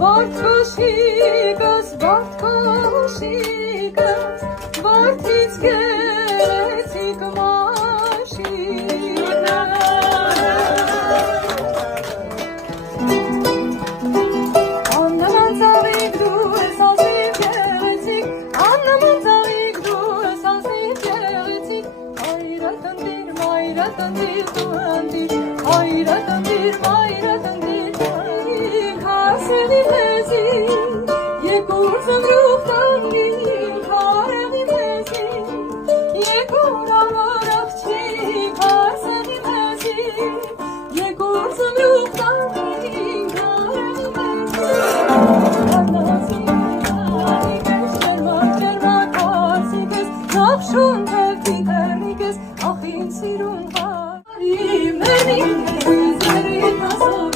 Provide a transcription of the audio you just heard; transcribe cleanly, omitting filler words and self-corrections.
Բարդքոշիկս, բարդքոշիկս, վարդից գեղեցիկ մաշիկս Աննման ծաղիկ դու ես ազիվ գեղեցիկ Աննման ծաղիկ դու ես ազիվ գեղեցիկ Հայրատ ընտիր, մայրատ ընտիր, դու ընտիր Հայրատ ընտիր, մայրատ ընտիր, դու ընտիր Հասելի լեզին, եկուր զնդրուխ տանգին Կարևի լեզին, եկուր ամոր աղջիկ Հասելի լեզին, եկուր զնդրուխ տանգին Կարևի Նախշուն թերթին թերնիկս, ախին սիրուն հարի Մերնին, զերին ասով